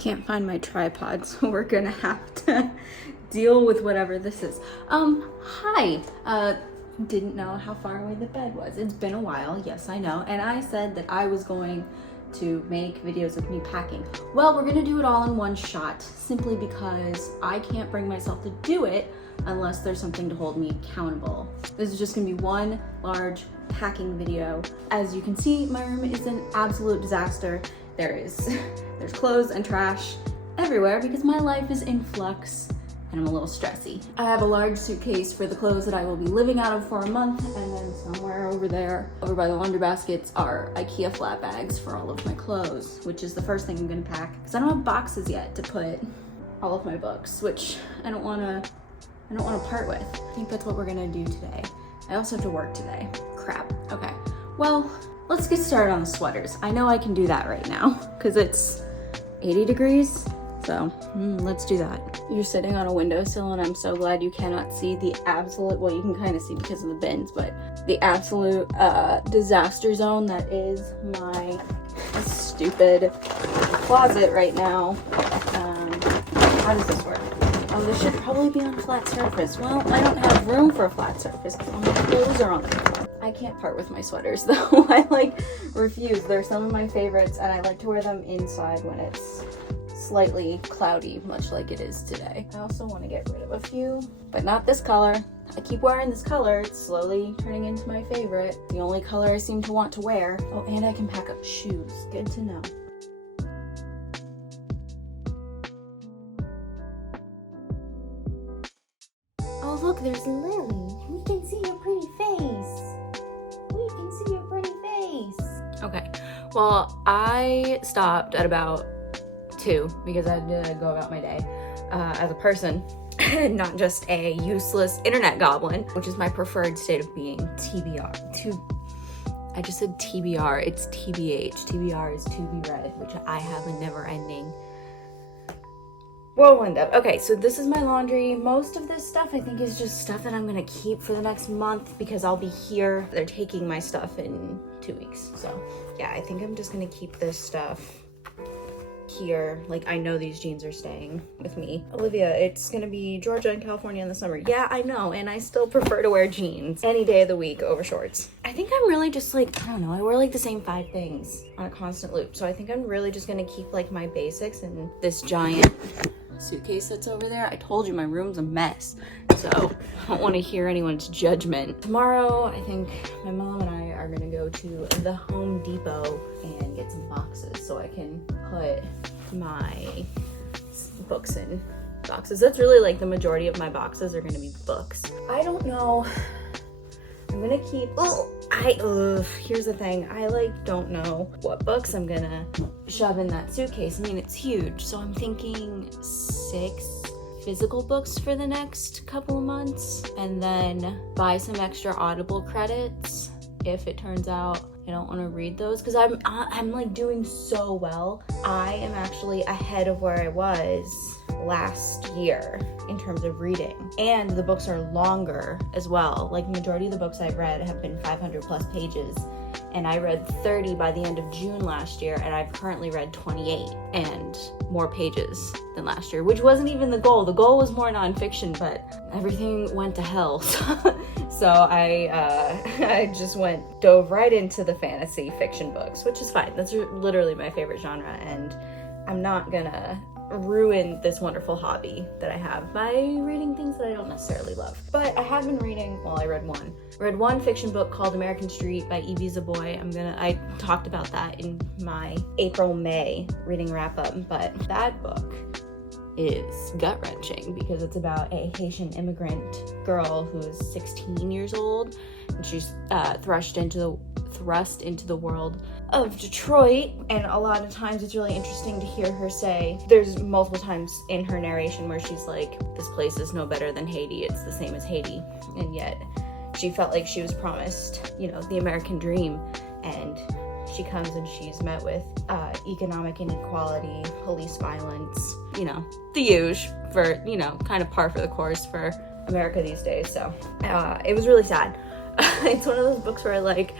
can't find my tripod, so we're gonna have to deal with whatever this is. Hi. Didn't know how far away the bed was. It's been a while, yes, I know. And I said that I was going to make videos of me packing. Well, we're gonna do it all in one shot, simply because I can't bring myself to do it unless there's something to hold me accountable. This is just gonna be one large packing video. As you can see, my room is an absolute disaster. There's clothes and trash everywhere because my life is in flux and I'm a little stressy. I have a large suitcase for the clothes that I will be living out of for a month, and then somewhere over there, over by the laundry baskets, are IKEA flat bags for all of my clothes, which is the first thing I'm gonna pack, because I don't have boxes yet to put all of my books, which I don't wanna part with. I think that's what we're gonna do today. I also have to work today. Crap, okay. Well, let's get started on the sweaters. I know I can do that right now, because it's 80 degrees. So let's do that. You're sitting on a windowsill and I'm so glad you cannot see the absolute, well, you can kind of see because of the bins, but the absolute disaster zone that is my stupid closet right now. How does this work? Oh, this should probably be on a flat surface. Well, I don't have room for a flat surface because all my clothes are on the floor. I can't part with my sweaters though. I refuse. They're some of my favorites and I like to wear them inside when it's slightly cloudy, much like it is today. I also want to get rid of a few, but not this color. I keep wearing this color. It's slowly turning into my favorite. The only color I seem to want to wear. Oh, and I can pack up shoes. Good to know. Oh, look, there's Lily. We can see your pretty face. We can see your pretty face. Okay, well, I stopped at about 2 because I had to go about my day as a person, not just a useless internet goblin, which is my preferred state of being. I just said TBR, it's TBH. TBR is to be read, which I have a never-ending whirlwind of. Okay, so this is my laundry. Most of this stuff I think is just stuff that I'm gonna keep for the next month because I'll be here. They're taking my stuff in 2 weeks. So yeah, I think I'm just gonna keep this stuff here. Like, I know these jeans are staying with me. Olivia, it's gonna be Georgia and California in the summer. Yeah, I know, and I still prefer to wear jeans any day of the week over shorts. I think I'm really just like, I don't know, I wear like the same 5 things on a constant loop. So I think I'm really just gonna keep like my basics in this giant suitcase that's over there. I told you my room's a mess, so I don't want to hear anyone's judgment. Tomorrow, I think my mom and I are gonna go to the Home Depot and get some boxes so I can put my books in boxes. That's really like the majority of my boxes are gonna be books. I don't know. I'm gonna keep, here's the thing. I don't know what books I'm gonna shove in that suitcase. I mean, it's huge. So I'm thinking 6 physical books for the next couple of months and then buy some extra Audible credits if it turns out I don't want to read those, because I'm like doing so well. I am actually ahead of where I was last year in terms of reading, and the books are longer as well. Like, majority of the books I've read have been 500 plus pages, and I read 30 by the end of June last year, and I've currently read 28 and more pages than last year, which wasn't even the goal. The goal was more nonfiction, but everything went to hell. So I just dove right into the fantasy fiction books, which is fine. That's literally my favorite genre, and I'm not gonna ruin this wonderful hobby that I have by reading things that I don't necessarily love. But I have been reading, well, I read one fiction book called American Street by Evie Zaboy. I talked about that in my April-May reading wrap-up, but that book is gut-wrenching because it's about a Haitian immigrant girl who is 16 years old, and she's thrust into the world of Detroit. And a lot of times it's really interesting to hear her say, there's multiple times in her narration where she's like, this place is no better than Haiti, it's the same as Haiti. And yet she felt like she was promised, the American dream, and she comes and she's met with economic inequality, police violence, the huge for, kind of par for the course for America these days. So it was really sad. It's one of those books where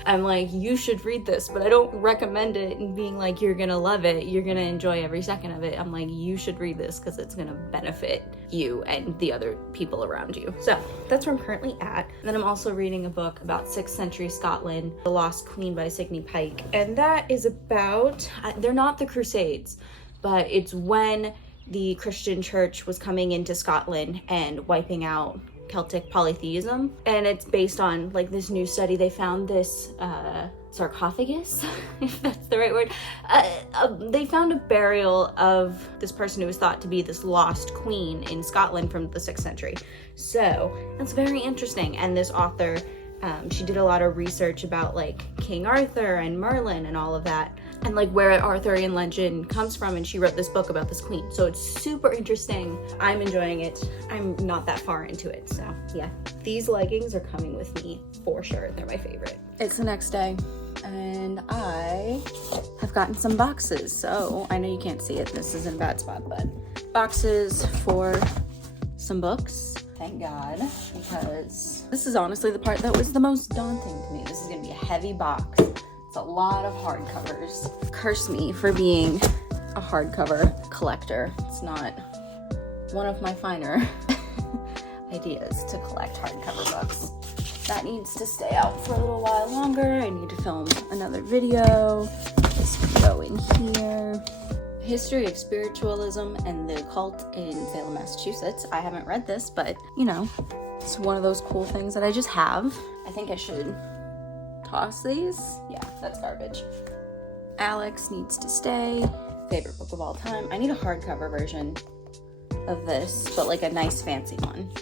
I'm like, you should read this, but I don't recommend it and being like, you're gonna love it, you're gonna enjoy every second of it. I'm like, you should read this because it's gonna benefit you and the other people around you. So that's where I'm currently at. Then I'm also reading a book about 6th century Scotland, The Lost Queen by Signy Pike. And that is about, they're not the Crusades, but it's when the Christian church was coming into Scotland and wiping out Celtic polytheism. And it's based on like this new study. They found this sarcophagus, if that's the right word. They found a burial of this person who was thought to be this lost queen in Scotland from the 6th century. So it's very interesting. And this author, she did a lot of research about like King Arthur and Merlin and all of that, and like where Arthurian legend comes from, and she wrote this book about this queen. So it's super interesting. I'm enjoying it. I'm not that far into it, so yeah. These leggings are coming with me for sure. They're my favorite. It's the next day, and I have gotten some boxes. So I know you can't see it. This is in a bad spot, but boxes for some books. Thank God, because this is honestly the part that was the most daunting to me. This is gonna be a heavy box. It's a lot of hardcovers. Curse me for being a hardcover collector. It's not one of my finer ideas to collect hardcover books. That needs to stay out for a little while longer. I need to film another video. This video in here. History of Spiritualism and the Occult in Salem, Massachusetts. I haven't read this, but you know, it's one of those cool things that I just have. I think I should toss these. Yeah, that's garbage. Alex Needs to Stay. Favorite book of all time. I need a hardcover version of this, but like a nice fancy one.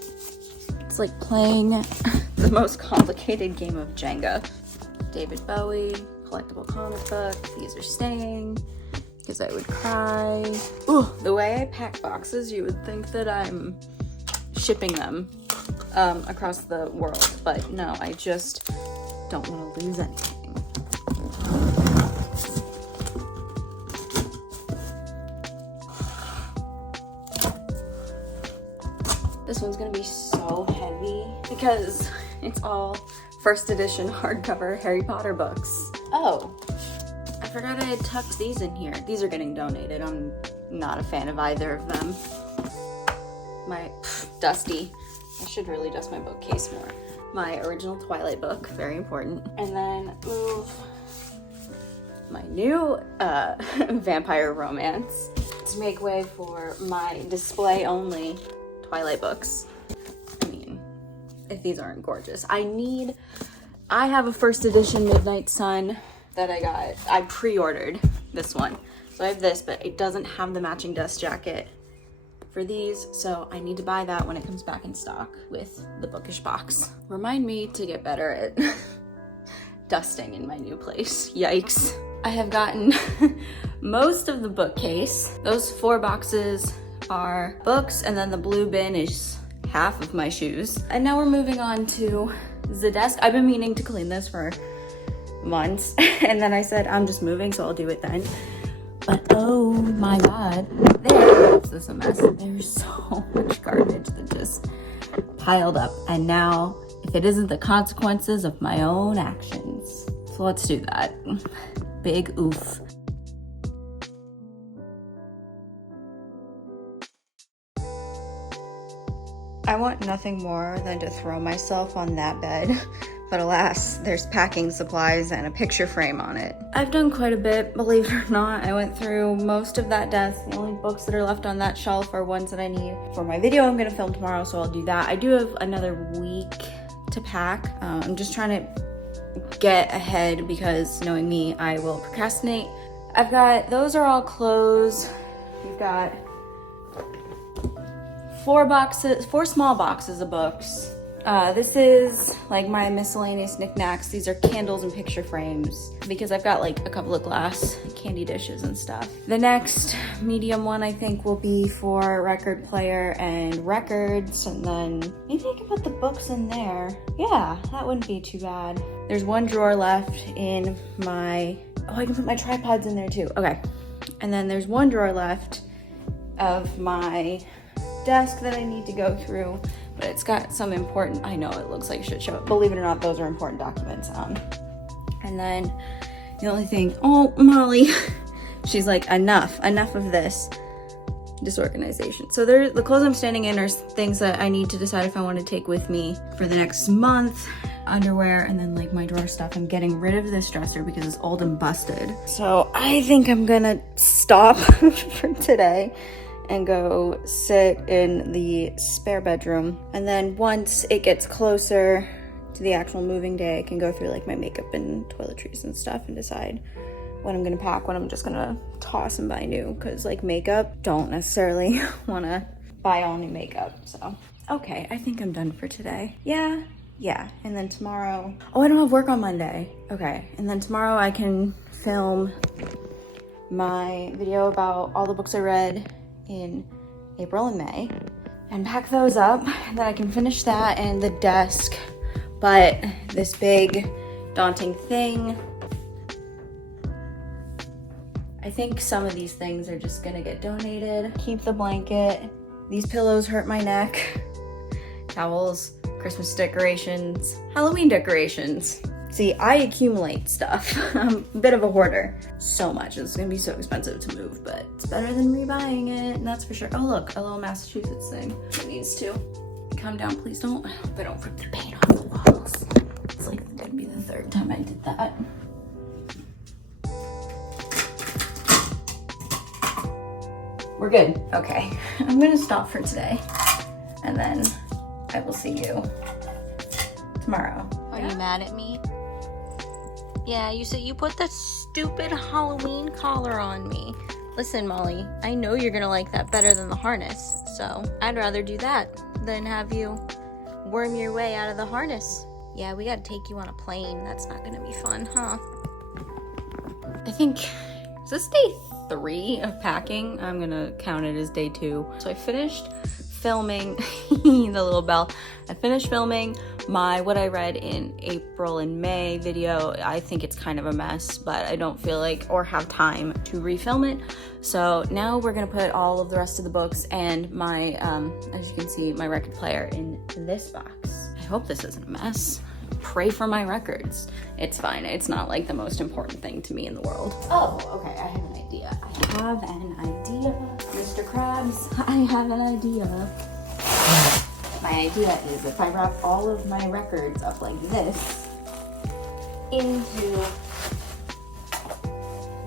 It's like playing the most complicated game of Jenga. David Bowie, collectible comic book. These are staying because I would cry. Ooh, the way I pack boxes, you would think that I'm shipping them across the world, but no, I just don't want to lose anything. This one's gonna be so heavy because it's all first edition hardcover Harry Potter books. Oh, I forgot I had tucked these in here. These are getting donated. I'm not a fan of either of them. Dusty. I should really dust my bookcase more. My original Twilight book, very important. And then move my new vampire romance to make way for my display only Twilight books. I mean, if these aren't gorgeous. I have a first edition Midnight Sun that I got. I pre-ordered this one. So I have this, but it doesn't have the matching dust jacket for these, so I need to buy that when it comes back in stock with the bookish box. Remind me to get better at dusting in my new place. Yikes. I have gotten most of the bookcase. Those 4 boxes are books, and then the blue bin is half of my shoes. And now we're moving on to the desk. I've been meaning to clean this for months, and then I said I'm just moving, so I'll do it then. But oh my God, this is a mess. There's so much garbage that just piled up. And now, if it isn't the consequences of my own actions. So let's do that. Big oof. I want nothing more than to throw myself on that bed. But alas, there's packing supplies and a picture frame on it. I've done quite a bit, believe it or not. I went through most of that desk. The only books that are left on that shelf are ones that I need for my video I'm gonna film tomorrow, so I'll do that. I do have another week to pack. I'm just trying to get ahead because knowing me, I will procrastinate. Those are all clothes. We've got 4 small boxes of books. This is like my miscellaneous knickknacks. These are candles and picture frames because I've got like a couple of glass candy dishes and stuff. The next medium one I think will be for record player and records, and then maybe I can put the books in there. Yeah, that wouldn't be too bad. There's 1 drawer left in my, I can put my tripods in there too. Okay, and then there's 1 drawer left of my desk that I need to go through. but it's got some important, I know it looks like a shit show. Believe it or not, those are important documents. And then the only thing, oh, Molly, she's like, enough of this disorganization. So the clothes I'm standing in are things that I need to decide if I want to take with me for the next month. Underwear, and then like my drawer stuff. I'm getting rid of this dresser because it's old and busted. So I think I'm gonna stop for today and go sit in the spare bedroom. And then once it gets closer to the actual moving day, I can go through like my makeup and toiletries and stuff and decide what I'm gonna pack, what I'm just gonna toss and buy new. Cause like makeup, don't necessarily wanna buy all new makeup. So, okay, I think I'm done for today. Yeah, and then tomorrow, oh, I don't have work on Monday. Okay, and then tomorrow I can film my video about all the books I read in April and May and pack those up, and then I can finish that and the desk. But this big daunting thing, I think some of these things are just gonna get donated. Keep the blanket. These pillows hurt my neck. Towels. Christmas decorations, Halloween decorations. See, I accumulate stuff. I'm a bit of a hoarder. So much. It's gonna be so expensive to move, but it's better than rebuying it, and that's for sure. Oh look, a little Massachusetts thing. It needs to come down. Please don't. I hope I don't rip the paint off the walls. It's like gonna be the third time I did that. We're good. Okay, I'm gonna stop for today, and then I will see you tomorrow. Are you mad at me? Yeah, you said you put that stupid Halloween collar on me. Listen, Molly, I know you're gonna like that better than the harness, so I'd rather do that than have you worm your way out of the harness. Yeah, we gotta take you on a plane. That's not gonna be fun, huh? I think, is this day 3 of packing? I'm gonna count it as day 2. So I finished filming the little bell. I finished filming my what I read in April and May video. I think it's kind of a mess, but I don't feel like or have time to refilm it. So now we're gonna put all of the rest of the books and my, as you can see, my record player in this box. I hope this isn't a mess. Pray for my records. It's fine. It's not like the most important thing to me in the world. Oh, okay, I have an idea. Mr. Krabs, I have an idea. My idea is if I wrap all of my records up like this into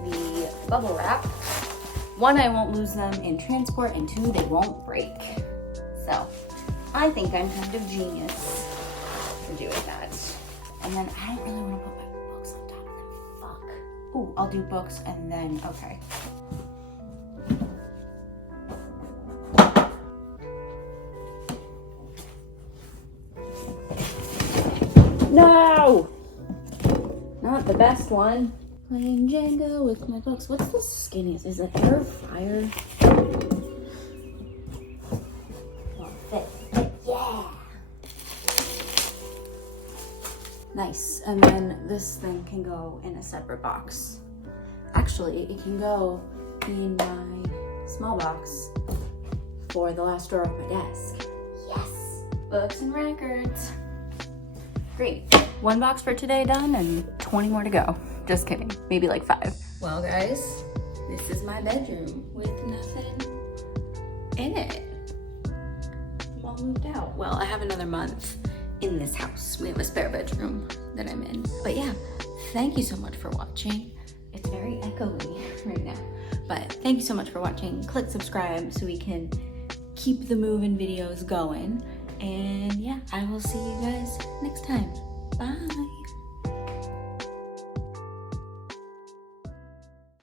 the bubble wrap, 1, I won't lose them in transport, and 2, they won't break. So I think I'm kind of genius for doing that. And then I don't really want to put my books on top of them. Fuck. Ooh, I'll do books and then, okay. No! Not the best one. Playing Jenga with my books. What's the skinniest? Is it air fryer? Oh, fit. Yeah! Nice. And then this thing can go in a separate box. Actually, it can go in my small box for the last drawer of my desk. Yes! Books and records. Great. 1 box for today done and 20 more to go. Just kidding. Maybe like 5. Well, guys, this is my bedroom with nothing in it. I'm all moved out. Well, I have another month in this house. We have a spare bedroom that I'm in. But yeah, thank you so much for watching. It's very echoey right now. But thank you so much for watching. Click subscribe so we can keep the moving videos going. And yeah, I will see you guys next time. Bye.